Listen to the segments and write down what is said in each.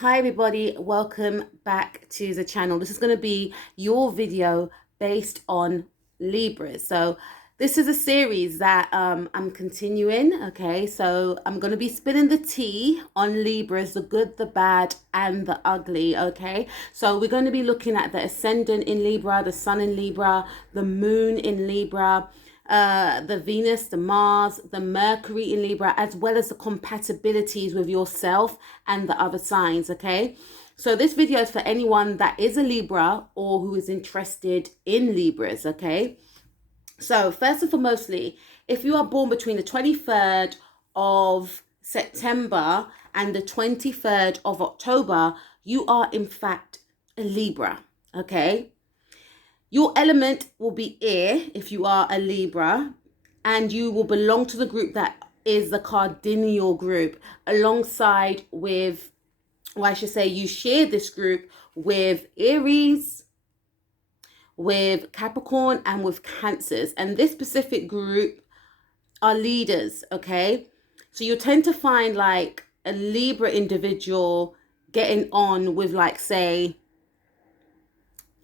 Hi everybody, welcome back to the channel. This is going to be your video based on Libras. So this is a series that I'm continuing, okay? So I'm going to be spinning the tea on Libras, the good, the bad, and the ugly, okay? So we're going to be looking at the ascendant in Libra, the sun in Libra, the moon in Libra, the Venus, the Mars, the Mercury in Libra, as well as the compatibilities with yourself and the other signs, okay? So this video is for anyone that is a Libra or who is interested in Libras, okay? So first and foremostly, if you are born between the 23rd of September and the 23rd of October, you are in fact a Libra, okay? Your element will be air if you are a Libra, and you will belong to the group that is the cardinal group, alongside with, or I should say, you share this group with Aries, with Capricorn, and with Cancers. And this specific group are leaders, okay? So you tend to find like a Libra individual getting on with, like, say,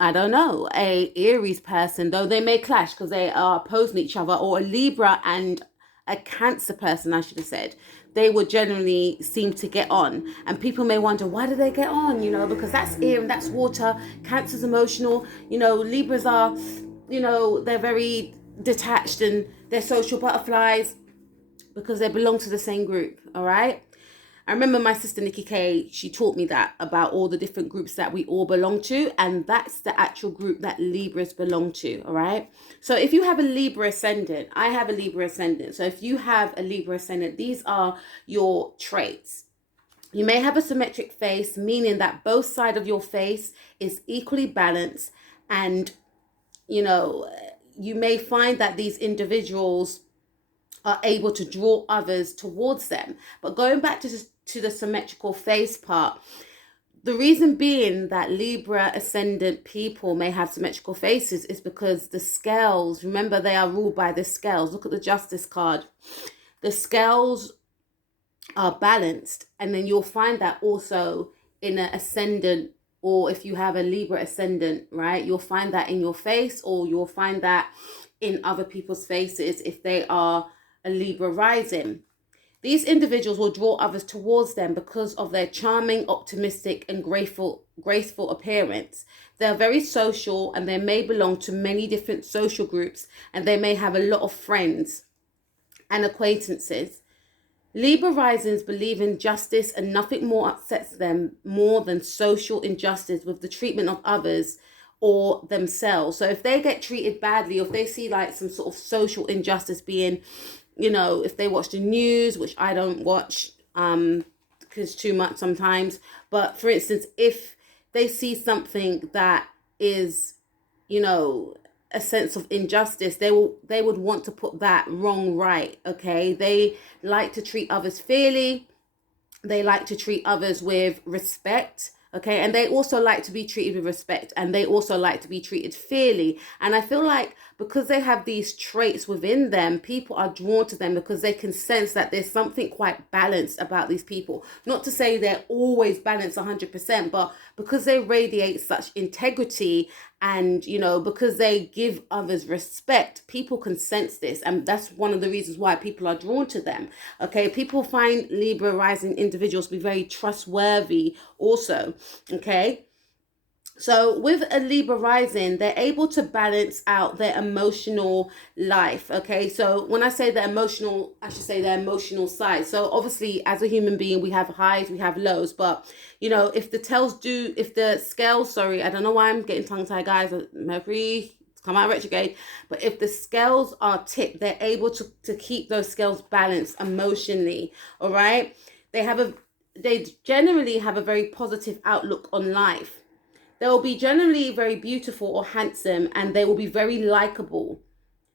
I don't know, a Aries person, though they may clash because they are opposing each other, or a Libra and a Cancer person, I should have said. They would generally seem to get on. And people may wonder, why do they get on? Because that's air and that's water. Cancer's emotional. Libras are, they're very detached and they're social butterflies because they belong to the same group, all right? I remember my sister Nikki K, she taught me that about all the different groups that we all belong to, and that's the actual group that Libras belong to, all right? So if you have a Libra ascendant, I have a Libra ascendant. So if you have a Libra ascendant, these are your traits. You may have a symmetric face, meaning that both sides of your face is equally balanced, and, you may find that these individuals are able to draw others towards them. But going back to the symmetrical face part, the reason being that Libra ascendant people may have symmetrical faces is because the scales, remember, they are ruled by the scales. Look at the Justice card. The scales are balanced, and then you'll find that also in an ascendant, or if you have a Libra ascendant, right, you'll find that in your face, or you'll find that in other people's faces if they are a Libra rising. These individuals will draw others towards them because of their charming, optimistic, and graceful appearance. They're very social, and they may belong to many different social groups, and they may have a lot of friends and acquaintances. Libra risings believe in justice, and nothing more upsets them more than social injustice with the treatment of others or themselves. So if they get treated badly, or if they see like some sort of social injustice being, if they watch the news, which I don't watch because too much sometimes, but for instance, if they see something that is, a sense of injustice, they would want to put that wrong right, okay? They like to treat others fairly. They like to treat others with respect, okay? And they also like to be treated with respect, and they also like to be treated fairly. And I feel like because they have these traits within them, people are drawn to them because they can sense that there's something quite balanced about these people. Not to say they're always balanced 100%, but because they radiate such integrity, and because they give others respect, people can sense this, and that's one of the reasons why people are drawn to them, okay? People find Libra rising individuals to be very trustworthy also, okay? So with a Libra rising, they're able to balance out their emotional life, okay? So when I say the emotional, I should say their emotional side. So obviously, as a human being, we have highs, we have lows. But, if the scales, sorry, I don't know why I'm getting tongue-tied, guys. Mercury, come out retrograde. But if the scales are tipped, they're able to keep those scales balanced emotionally, all right? They generally have a very positive outlook on life. They will be generally very beautiful or handsome, and they will be very likable.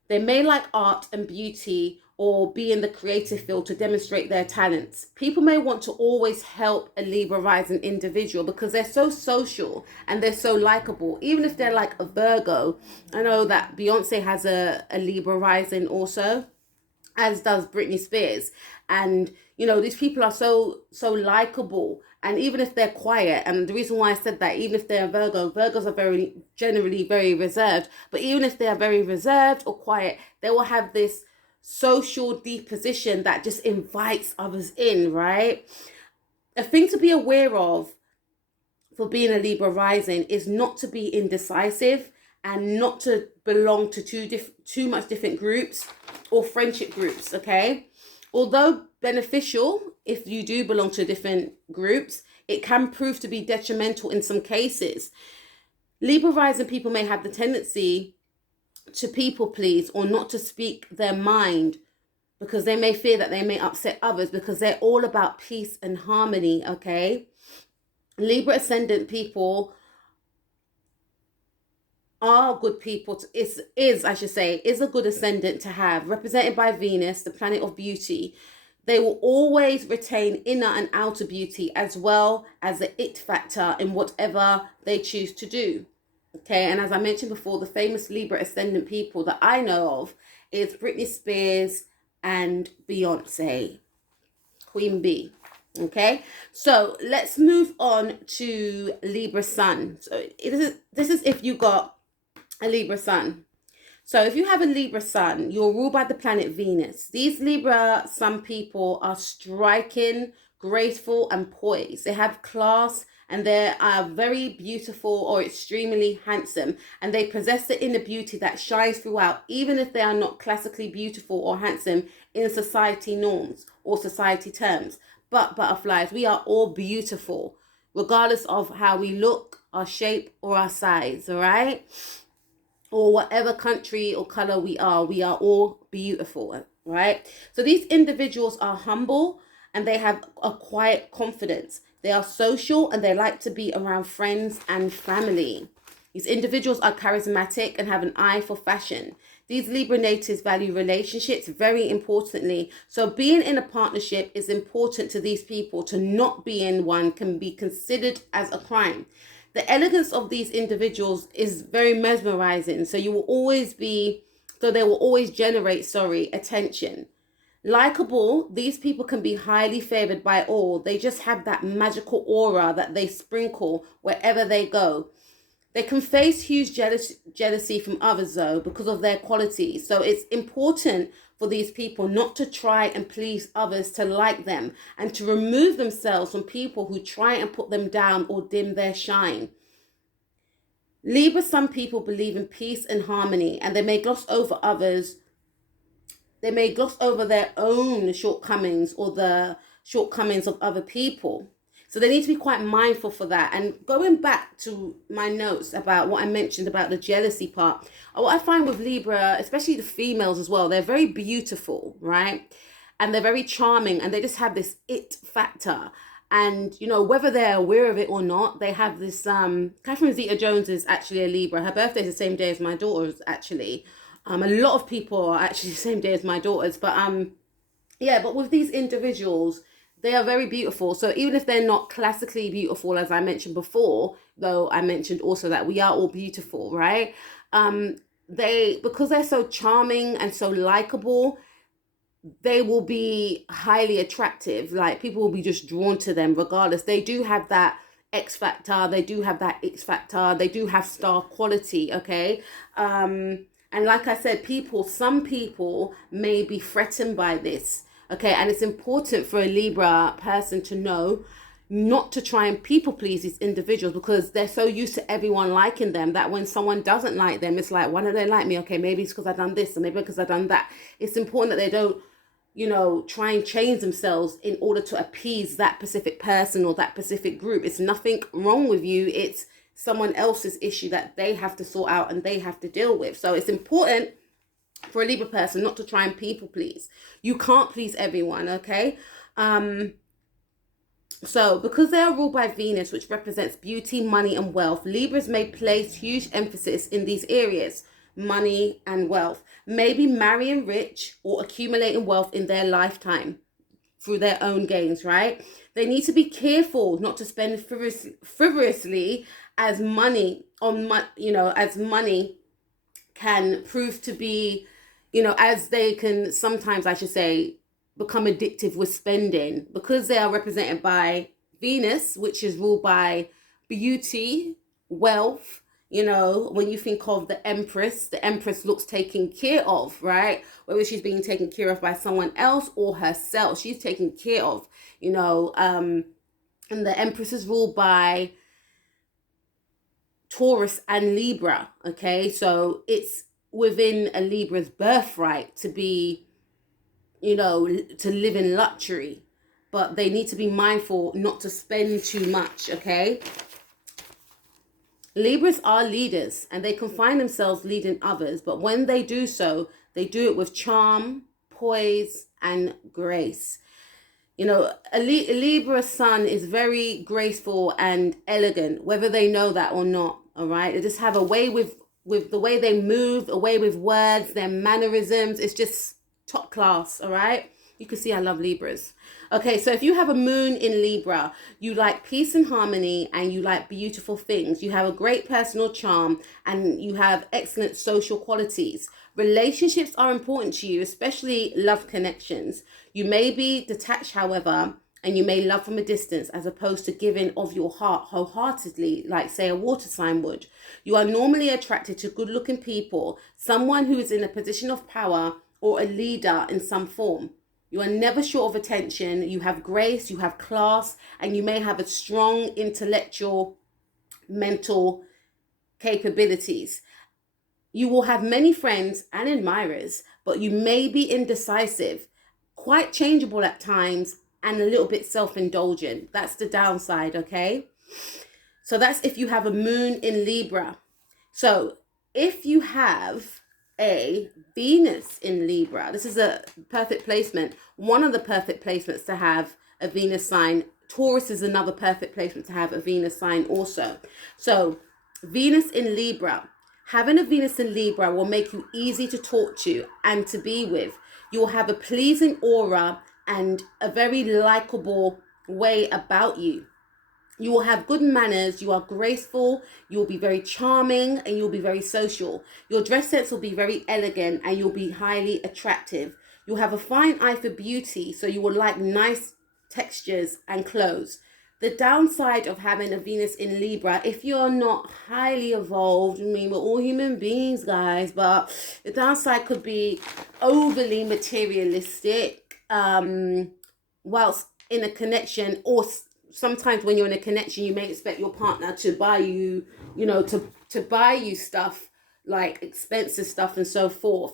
They may like art and beauty, or be in the creative field to demonstrate their talents. People may want to always help a Libra rising individual because they're so social and they're so likable. Even if they're like a Virgo, I know that Beyonce has a Libra rising also, as does Britney Spears. And these people are so likable, And even if they're quiet, and the reason why I said that, even if they're a Virgo, Virgos are generally very reserved, but even if they are very reserved or quiet, they will have this social disposition that just invites others in, right? A thing to be aware of for being a Libra rising is not to be indecisive and not to belong to too much different groups or friendship groups, okay? Although beneficial, if you do belong to different groups, it can prove to be detrimental in some cases. Libra rising people may have the tendency to people please or not to speak their mind because they may fear that they may upset others because they're all about peace and harmony, okay? Libra ascendant people are good people is a good ascendant to have, represented by Venus, the planet of beauty. They will always retain inner and outer beauty as well as the it factor in whatever they choose to do. Okay, and as I mentioned before, the famous Libra ascendant people that I know of is Britney Spears and Beyonce, Queen B. Okay, so let's move on to Libra Sun. So this is if you got a Libra Sun. So if you have a Libra Sun, you're ruled by the planet Venus. These Libra Sun people are striking, graceful, and poised. They have class and they are very beautiful or extremely handsome. And they possess the inner beauty that shines throughout, even if they are not classically beautiful or handsome in society norms or society terms. But butterflies, we are all beautiful, regardless of how we look, our shape, or our size, all right? Or whatever country or color we are all beautiful, right? So these individuals are humble and they have a quiet confidence. They are social and they like to be around friends and family. These individuals are charismatic and have an eye for fashion. These Libra natives value relationships very importantly. So being in a partnership is important to these people. To not be in one can be considered as a crime. The elegance of these individuals is very mesmerizing. So they will always generate, attention. Likeable, these people can be highly favored by all. They just have that magical aura that they sprinkle wherever they go. They can face huge jealousy from others though because of their qualities. So it's important for these people not to try and please others to like them and to remove themselves from people who try and put them down or dim their shine. Libra, some people believe in peace and harmony and they may gloss over others. They may gloss over their own shortcomings or the shortcomings of other people. So they need to be quite mindful for that. And going back to my notes about what I mentioned about the jealousy part, what I find with Libra, especially the females as well, they're very beautiful, right? And they're very charming and they just have this it factor. And, you know, whether they're aware of it or not, they have this, Catherine Zeta-Jones is actually a Libra. Her birthday is the same day as my daughter's, actually. A lot of people are actually the same day as my daughter's. But, yeah, but with these individuals, they are very beautiful. So even if they're not classically beautiful, as I mentioned before, though I mentioned also that we are all beautiful, right? Because they're so charming and so likable, they will be highly attractive. Like people will be just drawn to them regardless. They do have that X factor. They do have that X factor. They do have star quality, okay? And like I said, some people may be threatened by this. Okay, and it's important for a Libra person to know not to try and people please these individuals because they're so used to everyone liking them that when someone doesn't like them, it's like, why don't they like me? Okay, maybe it's because I've done this or maybe because I've done that. It's important that they don't, you know, try and change themselves in order to appease that specific person or that specific group. It's nothing wrong with you. It's someone else's issue that they have to sort out and they have to deal with. So it's important for a Libra person not to try and people please. You can't please everyone, okay? So because they are ruled by Venus, which represents beauty, money, and wealth, Libras may place huge emphasis in these areas, money and wealth, maybe marrying rich or accumulating wealth in their lifetime through their own gains, right? They need to be careful not to spend frivolously as money can prove to be, as they can sometimes, I should say, become addictive with spending because they are represented by Venus, which is ruled by beauty, wealth. You know, when you think of the Empress looks taken care of, right? Whether she's being taken care of by someone else or herself, she's taken care of, you know. And the Empress is ruled by Taurus and Libra, okay? So it's within a Libra's birthright to be, you know, to live in luxury, but they need to be mindful not to spend too much, okay? Libras are leaders and they can find themselves leading others, but when they do so, they do it with charm, poise, and grace. You know, a Libra sun is very graceful and elegant, whether they know that or not, all right? They just have a way with the way they move, a way with words, their mannerisms. It's just top class, all right? You can see I love Libras. Okay, so if you have a moon in Libra, you like peace and harmony and you like beautiful things. You have a great personal charm and you have excellent social qualities. Relationships are important to you, especially love connections. You may be detached, however, and you may love from a distance as opposed to giving of your heart wholeheartedly, like say a water sign would. You are normally attracted to good-looking people, someone who is in a position of power or a leader in some form. You are never short of attention. You have grace, you have class, and you may have a strong intellectual, mental capabilities. You will have many friends and admirers, but you may be indecisive, quite changeable at times, and a little bit self-indulgent. That's the downside, okay? So that's if you have a moon in Libra. So if you have a Venus in Libra, this is a perfect placement. One of the perfect placements to have a Venus sign. Taurus is another perfect placement to have a Venus sign also. So Venus in Libra. Having a Venus in Libra will make you easy to talk to and to be with. You will have a pleasing aura and a very likable way about you. You will have good manners, you are graceful, you will be very charming, and you'll be very social. Your dress sense will be very elegant and you'll be highly attractive. You'll have a fine eye for beauty, so you will like nice textures and clothes. The downside of having a Venus in Libra, if you're not highly evolved, I mean, we're all human beings, guys, but the downside could be overly materialistic, whilst in a connection, or sometimes when you're in a connection, you may expect your partner to buy you, you know, to buy you stuff, like expensive stuff and so forth.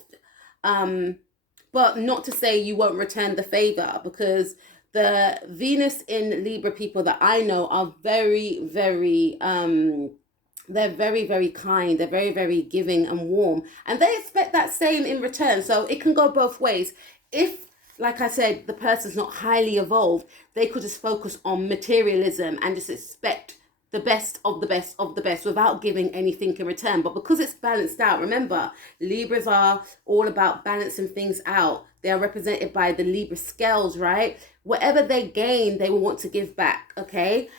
But not to say you won't return the favor, because the Venus in Libra people that I know are very, very, they're very, very kind. They're very, very giving and warm. And they expect that same in return. So it can go both ways. If, like I said, the person's not highly evolved, they could just focus on materialism and just expect the best of the best of the best without giving anything in return. But because it's balanced out, remember, Libras are all about balancing things out. They are represented by the Libra scales, right? Whatever they gain, they will want to give back, okay?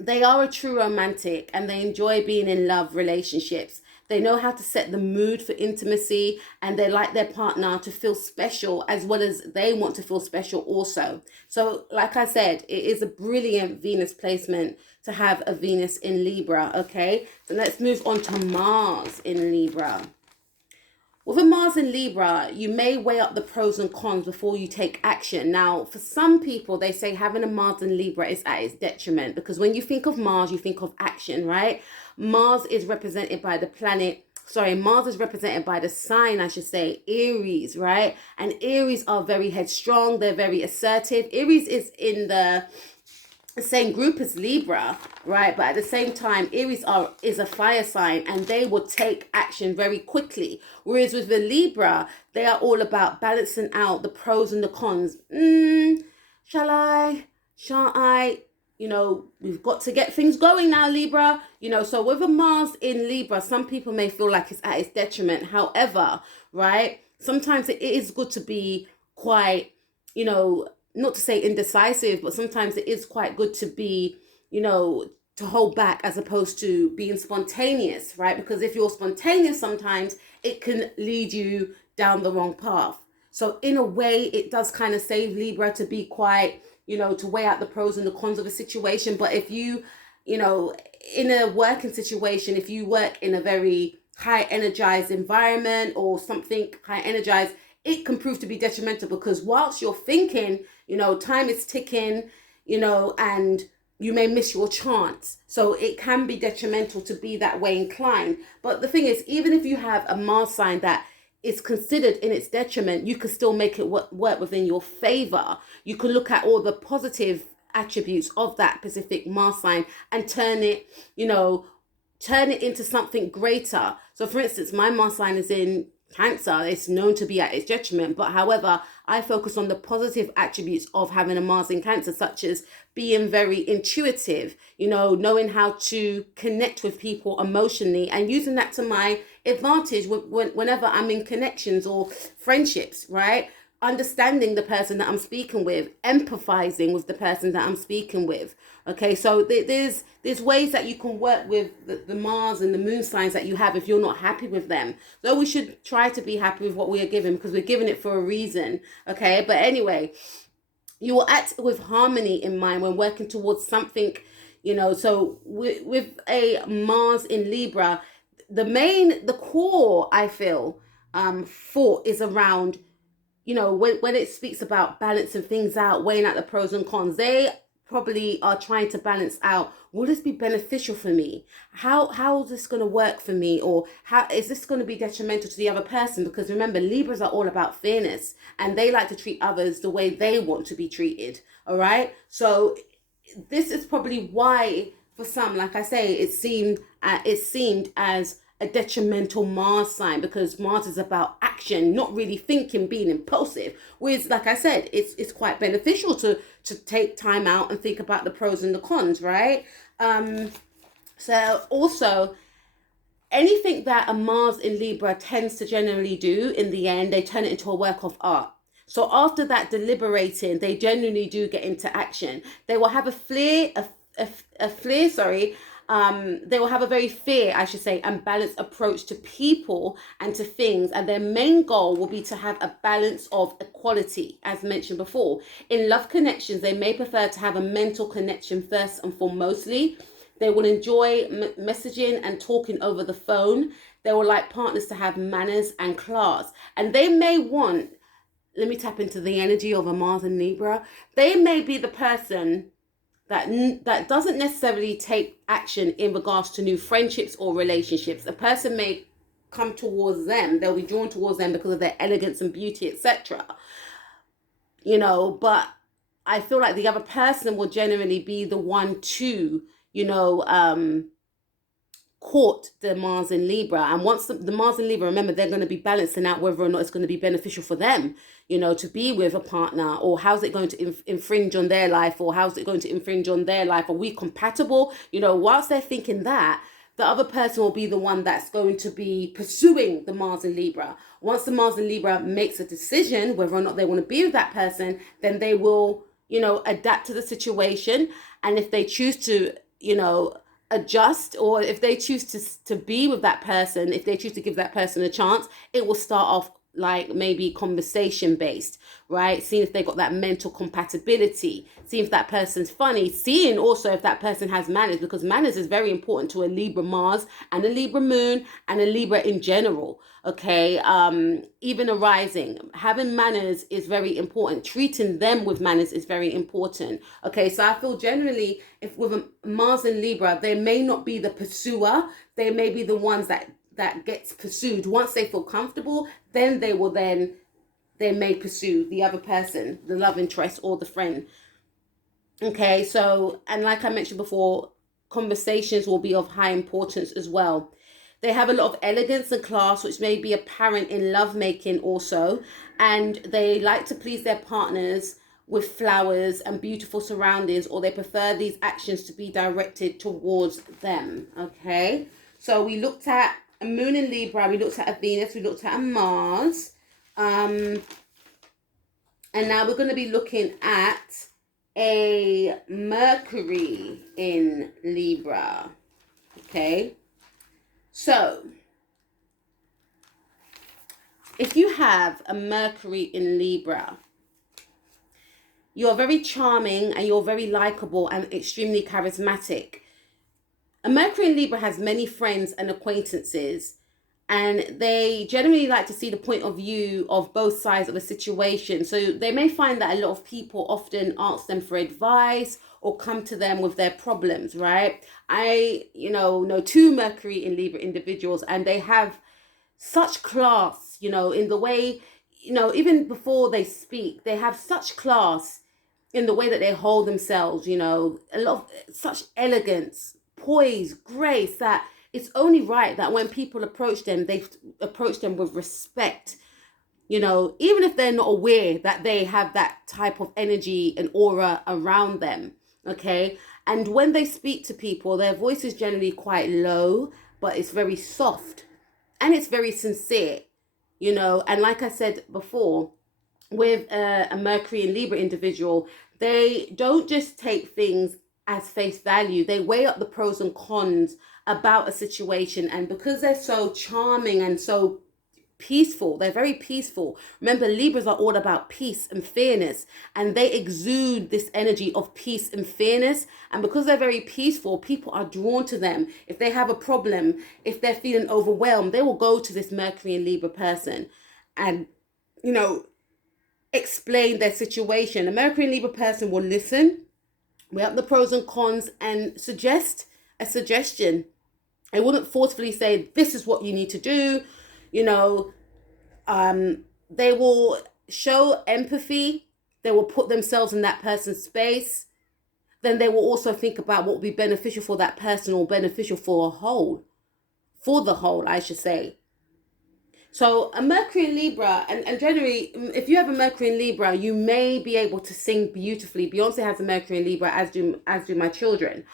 They are a true romantic and they enjoy being in love relationships. They know how to set the mood for intimacy and they like their partner to feel special as well as they want to feel special also. So like I said, it is a brilliant Venus placement to have a Venus in Libra, okay? So let's move on to Mars in Libra. With a Mars in Libra, you may weigh up the pros and cons before you take action. Now, for some people, they say having a Mars in Libra is at its detriment because when you think of Mars, you think of action, right? Mars is represented by the Mars is represented by the sign, I should say, Aries, right? And Aries are very headstrong. They're very assertive. Aries is in the same group as Libra, right? But at the same time, Aries is a fire sign and they will take action very quickly. Whereas with the Libra, they are all about balancing out the pros and the cons. Shall I? Shan't I? You know, we've got to get things going now, Libra. You know, so with a Mars in Libra, some people may feel like it's at its detriment. However, right, sometimes it is good to be quite, you know, not to say indecisive, but sometimes it is quite good to be, you know, to hold back as opposed to being spontaneous, right? Because if you're spontaneous, sometimes it can lead you down the wrong path. So in a way, it does kind of save Libra to be quite, to weigh out the pros and the cons of a situation. But if you in a working situation, if you work in a very high energized environment or something high energized, it can prove to be detrimental, because whilst you're thinking, time is ticking, and you may miss your chance. So it can be detrimental to be that way inclined. But the thing is, even if you have a Mars sign that is considered in its detriment, you can still make it work within your favor. You can look at all the positive attributes of that specific Mars sign and turn it into something greater. So for instance, my Mars sign is in Cancer. It's known to be at its detriment, but however, I focus on the positive attributes of having a Mars in Cancer, such as being very intuitive, knowing how to connect with people emotionally and using that to my advantage whenever I'm in connections or friendships, right? Understanding the person that I'm speaking with, empathizing with the person that I'm speaking with. Okay, so there's ways that you can work with the Mars and the Moon signs that you have if you're not happy with them. So we should try to be happy with what we are given, because we're given it for a reason. Okay, but anyway, you will act with harmony in mind when working towards something, so with a Mars in Libra, the core, I feel, thought is around, when it speaks about balancing things out, weighing out the pros and cons, they probably are trying to balance out, will this be beneficial for me? How is this going to work for me? Or how is this going to be detrimental to the other person? Because remember, Libras are all about fairness, and they like to treat others the way they want to be treated. All right. So this is probably why, for some, like I say, it seemed as a detrimental Mars sign, because Mars is about action, not really thinking, being impulsive. Whereas, like I said, it's quite beneficial to take time out and think about the pros and the cons, right? So also, anything that a Mars in Libra tends to generally do, in the end, they turn it into a work of art. So after that deliberating, they generally do get into action. They will have they will have a very fair, I should say, and balanced approach to people and to things. And their main goal will be to have a balance of equality, as mentioned before. In love connections, they may prefer to have a mental connection first and foremostly. They will enjoy messaging and talking over the phone. They will like partners to have manners and class. And they may want, let me tap into the energy of a Mars in Libra. They may be the person that doesn't necessarily take action in regards to new friendships or relationships. A person may come towards them, they'll be drawn towards them because of their elegance and beauty, etc. But I feel like the other person will generally be the one to, court the Mars in Libra. And once the Mars in Libra, remember, they're going to be balancing out whether or not it's going to be beneficial for them, to be with a partner, or how's it going to infringe on their life, or how's it going to infringe on their life? Are we compatible? Whilst they're thinking that, the other person will be the one that's going to be pursuing the Mars in Libra. Once the Mars in Libra makes a decision whether or not they want to be with that person, then they will, adapt to the situation. And if they choose to, adjust, or if they choose to be with that person, if they choose to give that person a chance, it will start off like maybe conversation based, right? Seeing if they got that mental compatibility, seeing if that person's funny, seeing also if that person has manners, because manners is very important to a Libra Mars and a Libra Moon and a Libra in general. Okay, even a rising, having manners is very important. Treating them with manners is very important. Okay, so I feel generally, if with a Mars in Libra, they may not be the pursuer, they may be the ones that gets pursued. Once they feel comfortable, then they may pursue the other person, the love interest or the friend. Okay, so, and like I mentioned before, conversations will be of high importance as well. They have a lot of elegance and class, which may be apparent in lovemaking also. And they like to please their partners with flowers and beautiful surroundings, or they prefer these actions to be directed towards them. Okay, so we looked at a Moon in Libra, we looked at a Venus, we looked at a Mars. And now we're going to be looking at a Mercury in Libra. Okay. So, if you have a Mercury in Libra, You're very charming and you're very likable and extremely charismatic. A Mercury in Libra has many friends and acquaintances, and they generally like to see the point of view of both sides of a situation. So they may find that a lot of people often ask them for advice or come to them with their problems, right? I, know two Mercury in Libra individuals, and they have such class, in the way, even before they speak, they have such class in the way that they hold themselves, a lot of such elegance, poise, grace, that it's only right that when people approach them, they approach them with respect, even if they're not aware that they have that type of energy and aura around them, okay? And when they speak to people, their voice is generally quite low, but it's very soft and it's very sincere, and like I said before, with a Mercury and Libra individual, they don't just take things as face value. They weigh up the pros and cons about a situation, and because they're so charming and so peaceful, they're very peaceful. Remember, Libras are all about peace and fairness, and they exude this energy of peace and fairness. And because they're very peaceful, people are drawn to them. If they have a problem, if they're feeling overwhelmed, they will go to this Mercury and Libra person and explain their situation. A Mercury and Libra person will listen, weigh up the pros and cons, and suggest a suggestion. I wouldn't forcefully say, this is what you need to do. They will show empathy. They will put themselves in that person's space. Then they will also think about what would be beneficial for that person, or beneficial for the whole, I should say. So a Mercury in Libra, and generally, if you have a Mercury in Libra, you may be able to sing beautifully. Beyonce has a Mercury in Libra, as do my children.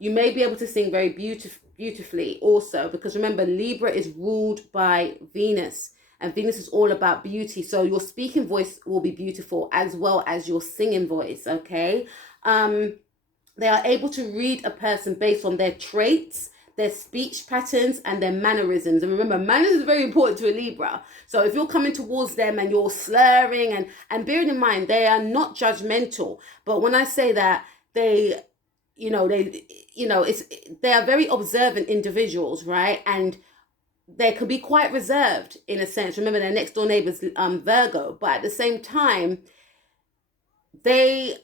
You may be able to sing very beautifully also, because remember, Libra is ruled by Venus, and Venus is all about beauty. So your speaking voice will be beautiful as well as your singing voice, okay? They are able to read a person based on their traits, their speech patterns, and their mannerisms. And remember, manners is very important to a Libra. So if you're coming towards them and you're slurring, and bearing in mind, they are not judgmental. But when I say that, they are very observant individuals, right? And they can be quite reserved in a sense. Remember, their next door neighbor's Virgo, but at the same time, they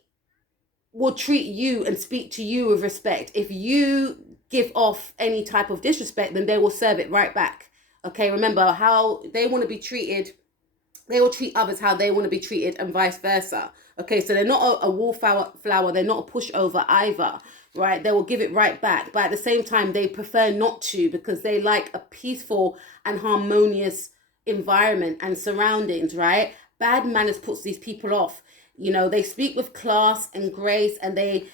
will treat you and speak to you with respect. If you give off any type of disrespect, then they will serve it right back. Okay, remember how they want to be treated. They will treat others how they want to be treated, and vice versa. Okay, so they're not a wallflower, they're not a pushover either, right? They will give it right back. But at the same time, they prefer not to, because they like a peaceful and harmonious environment and surroundings, right? Bad manners puts these people off. They speak with class and grace, and they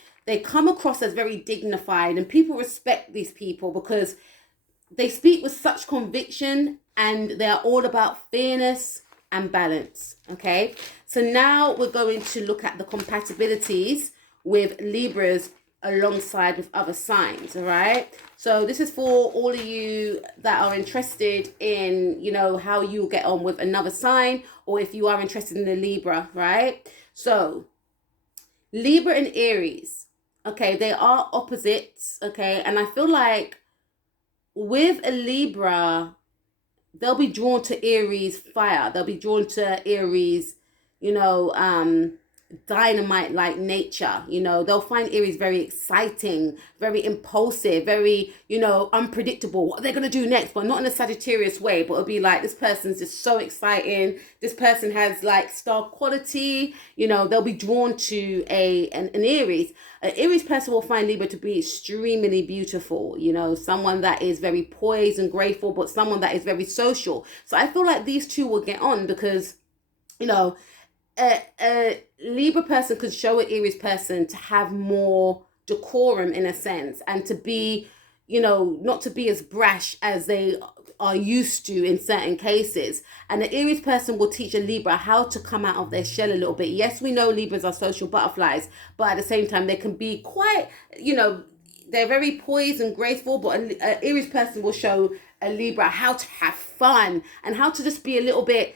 come across as very dignified, and people respect these people because they speak with such conviction, and they are all about fairness and balance. Okay, so now we're going to look at the compatibilities with Libras alongside with other signs. All right, so this is for all of you that are interested in how you get on with another sign, or if you are interested in a Libra, right? So Libra and Aries, okay, they are opposites, okay, and I feel like with a Libra, they'll be drawn to Aries fire. They'll be drawn to Aries, dynamite like nature. They'll find Aries very exciting, very impulsive, very, unpredictable. What are they going to do next? But not in a Sagittarius way, but it'll be like, this person's just so exciting. This person has like star quality. They'll be drawn to an Aries. An Aries person will find Libra to be extremely beautiful, someone that is very poised and grateful, but someone that is very social. So I feel like these two will get on because, a Libra person could show an Aries person to have more decorum in a sense, and to be, not to be as brash as they are used to in certain cases. And the Aries person will teach a Libra how to come out of their shell a little bit. Yes, we know Libras are social butterflies, but at the same time, they can be quite, they're very poised and graceful, but an Aries person will show a Libra how to have fun and how to just be a little bit,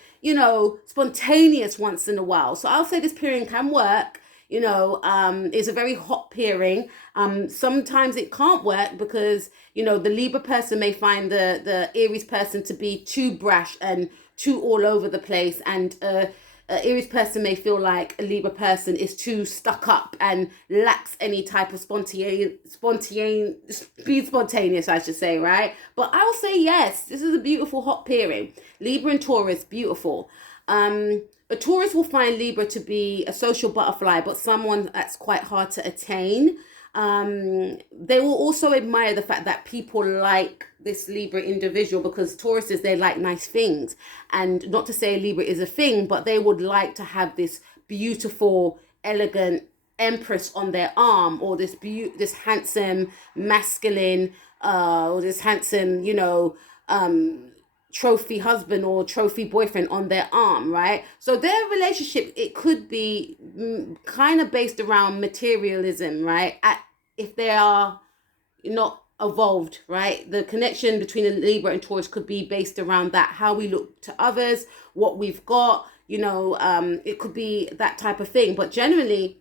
spontaneous once in a while. So I'll say this pairing can work. It's a very hot pairing. Sometimes it can't work because, the Libra person may find the Aries person to be too brash and too all over the place. And Aries person may feel like a Libra person is too stuck up and lacks any type of spontaneous, I should say, right? But I will say yes, this is a beautiful hot pairing. Libra and Taurus, beautiful. A Taurus will find Libra to be a social butterfly, but someone that's quite hard to attain. They will also admire the fact that people like this Libra individual, because Tauruses, they like nice things. And not to say Libra is a thing, but they would like to have this beautiful, elegant empress on their arm, or this handsome, masculine, or this handsome, trophy husband or trophy boyfriend on their arm, right? So their relationship, it could be kind of based around materialism, right? If they are not evolved, right? The connection between a Libra and Taurus could be based around that, how we look to others, what we've got, it could be that type of thing. But generally,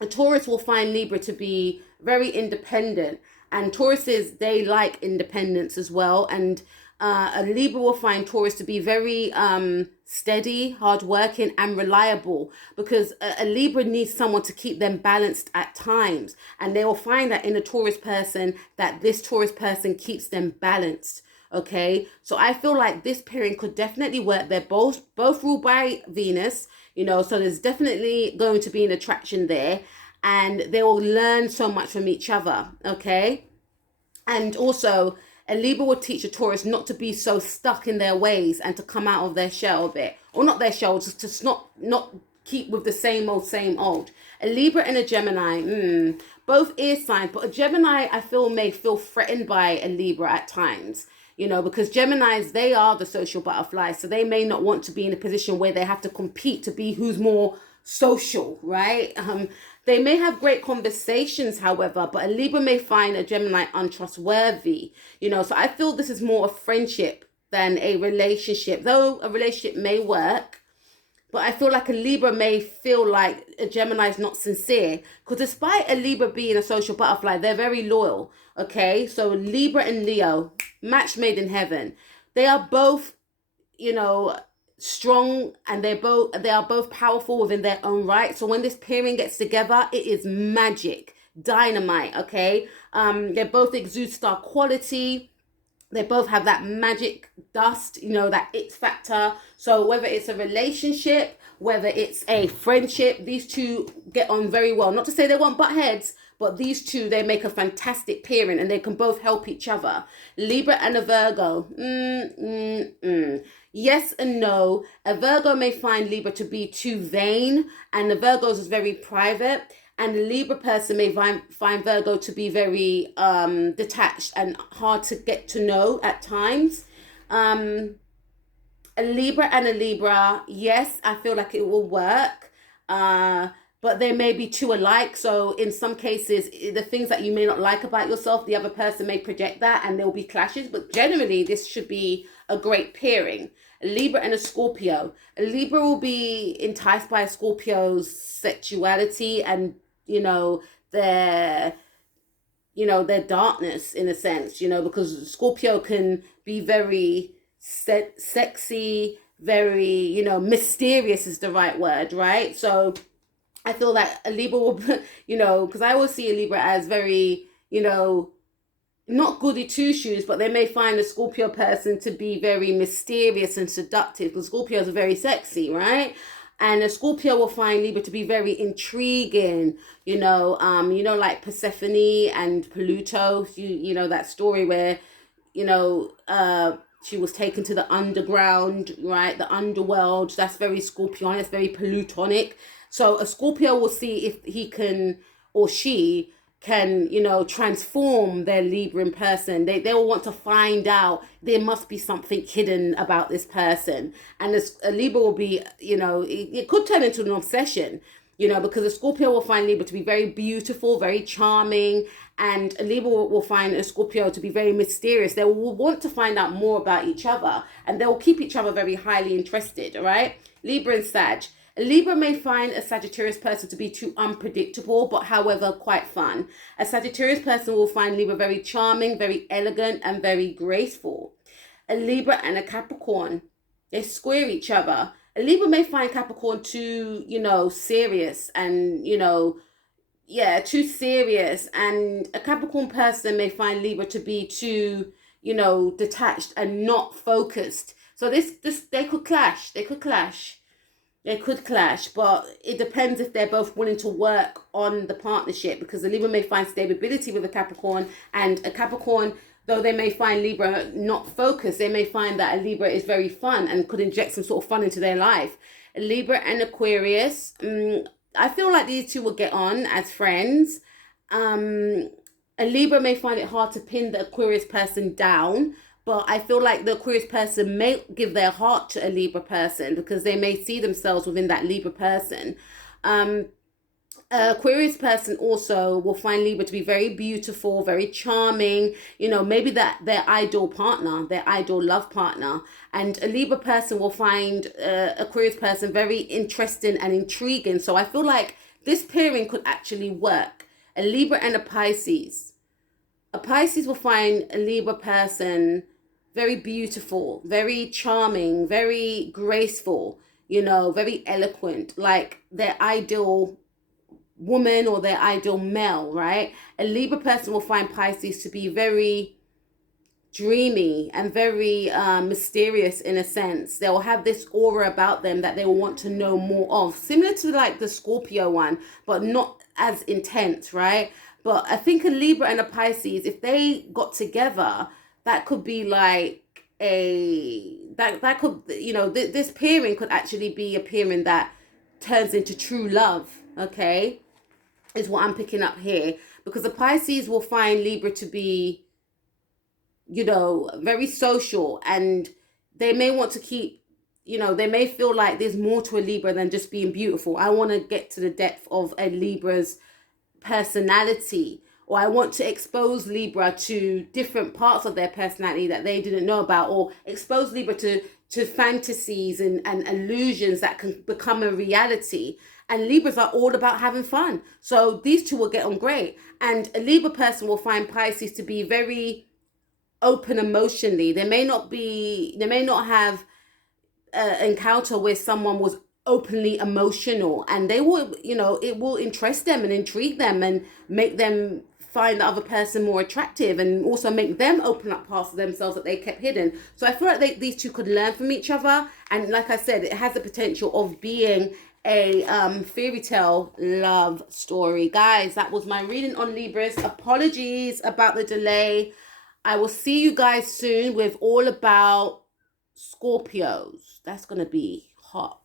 a Taurus will find Libra to be very independent, and Tauruses, they like independence as well. And a Libra will find Taurus to be very steady, hardworking, and reliable, because a Libra needs someone to keep them balanced at times. And they will find that in a Taurus person, that this Taurus person keeps them balanced. Okay, so I feel like this pairing could definitely work. They're both ruled by Venus, so there's definitely going to be an attraction there, and they will learn so much from each other. Okay, and also, a Libra will teach a Taurus not to be so stuck in their ways and to come out of their shell a bit. Or not their shell, just to not keep with the same old. A Libra and a Gemini, both air signs, but a Gemini, I feel, may feel threatened by a Libra at times. Because Geminis, they are the social butterflies. So they may not want to be in a position where they have to compete to be who's more social, right? They may have great conversations, however, but a Libra may find a Gemini untrustworthy, so I feel this is more a friendship than a relationship, though a relationship may work. But I feel like a Libra may feel like a Gemini is not sincere, because despite a Libra being a social butterfly, they're very loyal. Okay, so Libra and Leo, match made in heaven. They are both, strong, and they are both powerful within their own right. So when this pairing gets together, it is magic, dynamite. Okay, they both exude star quality. They both have that magic dust, that it factor. So whether it's a relationship, whether it's a friendship, these two get on very well. Not to say they won't butt heads, but these two, they make a fantastic pairing, and they can both help each other. Libra and a Virgo. Yes and no. A Virgo may find Libra to be too vain, and the Virgos is very private. And the Libra person may find Virgo to be very detached and hard to get to know at times. A Libra and a Libra, yes, I feel like it will work. But they may be too alike. So in some cases, the things that you may not like about yourself, the other person may project that, and there will be clashes. But generally, this should be a great pairing. A Libra and a Scorpio. A Libra will be enticed by a Scorpio's sexuality and, their darkness, in a sense, because Scorpio can be very sexy, very, mysterious is the right word, right? So I feel that a Libra will, because I always see a Libra as very, not goody two shoes, but they may find a Scorpio person to be very mysterious and seductive, because Scorpios are very sexy, right? And a Scorpio will find Libra to be very intriguing, like Persephone and Pluto, that story where, she was taken to the underground, right? The underworld. That's very Scorpion. It's very Plutonic. So a Scorpio will see if he can, or she can, transform their Libra in person. They will want to find out. There must be something hidden about this person. And a Libra will be, it could turn into an obsession, You know, because a Scorpio will find Libra to be very beautiful, very charming, and a Libra will find a Scorpio to be very mysterious. They will want to find out more about each other, and they will keep each other very highly interested, all right? Libra and Sag. A Libra may find a Sagittarius person to be too unpredictable, but however, quite fun. A Sagittarius person will find Libra very charming, very elegant, and very graceful. A Libra and a Capricorn, they square each other. A Libra may find Capricorn too, you know, serious and, you know, too serious. And a Capricorn person may find Libra to be too, you know, detached and not focused. So this they could clash. They could clash. They could clash, but it depends if they're both willing to work on the partnership, because a Libra may find stability with a Capricorn, and a Capricorn, though they may find Libra not focused, they may find that a Libra is very fun and could inject some sort of fun into their life. A Libra and Aquarius, I feel like these two will get on as friends. A Libra may find it hard to pin the Aquarius person down, but I feel like the Aquarius person may give their heart to a Libra person because they may see themselves within that Libra person. Aquarius person also will find Libra to be very beautiful, very charming, you know, maybe that their ideal partner, their ideal love partner. And a Libra person will find Aquarius person very interesting and intriguing. So I feel like this pairing could actually work. A Libra and a Pisces. A Pisces will find a Libra person very beautiful, very charming, very graceful, you know, very eloquent, like their ideal woman or their ideal male, right? A Libra person will find Pisces to be very dreamy and very mysterious in a sense. They will have this aura about them that they will want to know more of, similar to like the Scorpio one, but not as intense, right? But I think a Libra and a Pisces, if they got together, that could be like that could, you know, this pairing could actually be a pairing that turns into true love, okay? Is what I'm picking up here. Because the Pisces will find Libra to be, you know, very social, and they may want to keep, you know, they may feel like there's more to a Libra than just being beautiful. I want to get to the depth of a Libra's personality, or I want to expose Libra to different parts of their personality that they didn't know about, or expose Libra to fantasies and illusions that can become a reality. And Libras are all about having fun. So these two will get on great. And a Libra person will find Pisces to be very open emotionally. They may not have an encounter where someone was openly emotional, and they will, you know, it will interest them and intrigue them and make them find the other person more attractive, and also make them open up parts of themselves that they kept hidden. So I feel like these two could learn from each other. And like I said, it has the potential of being a fairy tale love story. Guys, that was my reading on Libras. Apologies about the delay. I will see you guys soon with all about Scorpios. That's gonna be hot.